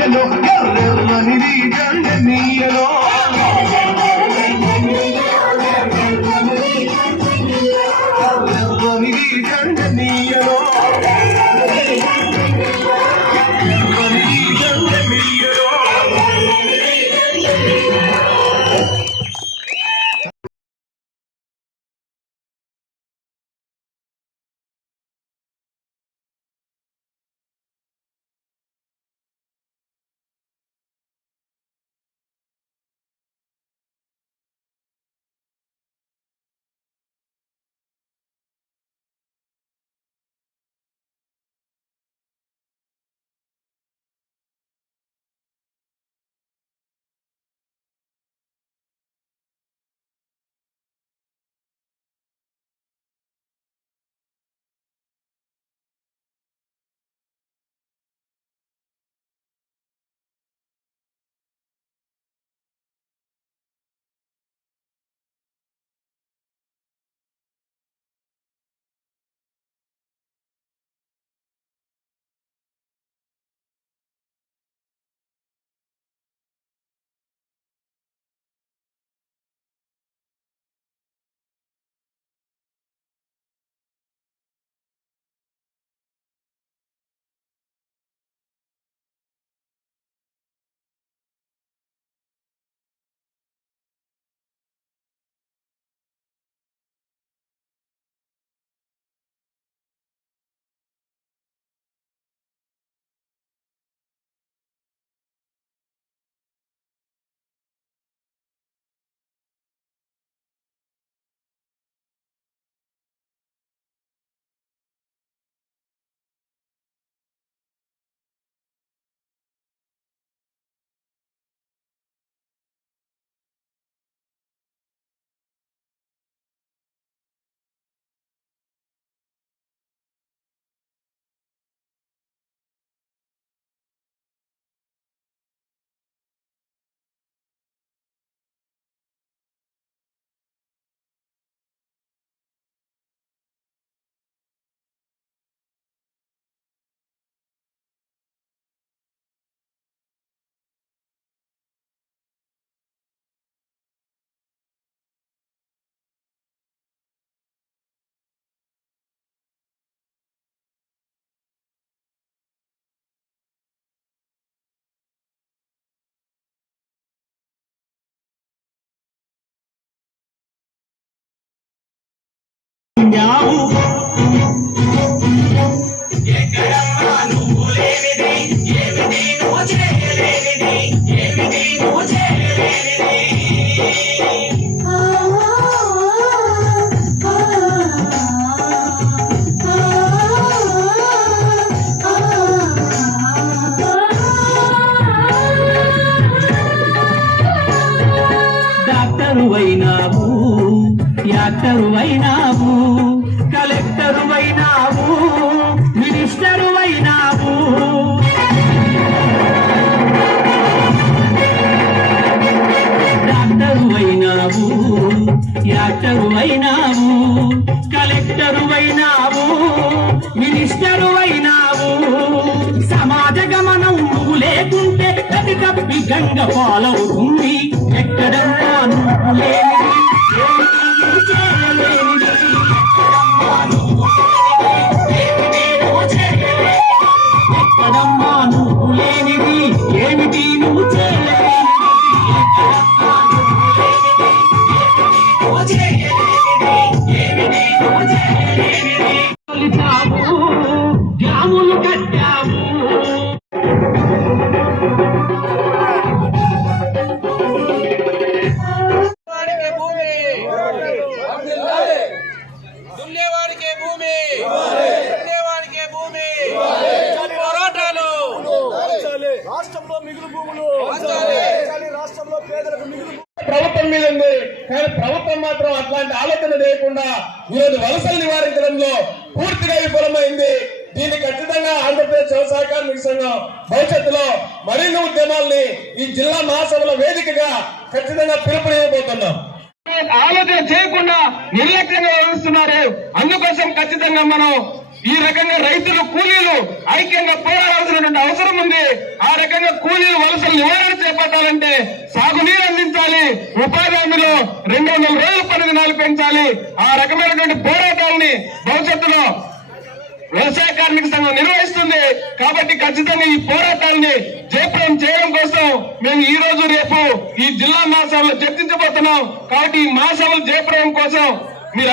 ఎర్రని నీయలో డాక్టరు అయినా కలెక్టరు అయినావు కలెక్టరు అయినావు మినిస్టరు అయినావు డాక్టరు అయినావు యాక్టరు అయినావు కలెక్టరు అయినావు మినిస్టరు అయినావు సమాజ గమనం నువ్వు లేకుంటే గతి తప్పి గంగ పాలవుతుంది ఎక్కడన్నా నువ్వు లేనిది Every day. మీద ఉంది. కానీ ప్రభుత్వం మాత్రం అట్లాంటి ఆలోచన లేకుండా ఈరోజు వలసలు నివారించడంలో పూర్తిగా విఫలమైంది. దీన్ని ఖచ్చితంగా ఆంధ్రప్రదేశ్ వ్యవసాయ కార్మిక సంఘం భవిష్యత్తులో మరిన్ని ఉద్యమాల్ని ఈ జిల్లా మహాసభల వేదికగా ఖచ్చితంగా పిలుపునివ్వబోతున్నాం. ఆలోచన చేయకుండా నిర్లక్ష్యంగా వ్యవహరిస్తున్నారు. అందుకోసం ఖచ్చితంగా మనం ఈ రకంగా రైతులు కూలీలు ఐక్యంగా పోరాడాల్సినటువంటి అవసరం ఉంది. ఆ రకంగా కూలీలు వలసలు నివారణ చేపట్టాలంటే సాగునీరు అందించాలి. ఉపాధి హామీలో రెండు వందల రోజుల పని దినాలు పెంచాలి. ఆ రకమైనటువంటి పోరాటాలని భవిష్యత్తులో వ్యవసాయ కార్మిక సంఘం నిర్వహిస్తుంది. కాబట్టి ఖచ్చితంగా ఈ పోరాటాన్ని జయప్రదం చేయడం కోసం మేము ఈ రోజు రేపు ఈ జిల్లా మహాసభలో చర్చించబోతున్నాం. కాబట్టి ఈ మహాసభలు జయప్రదం కోసం మీరు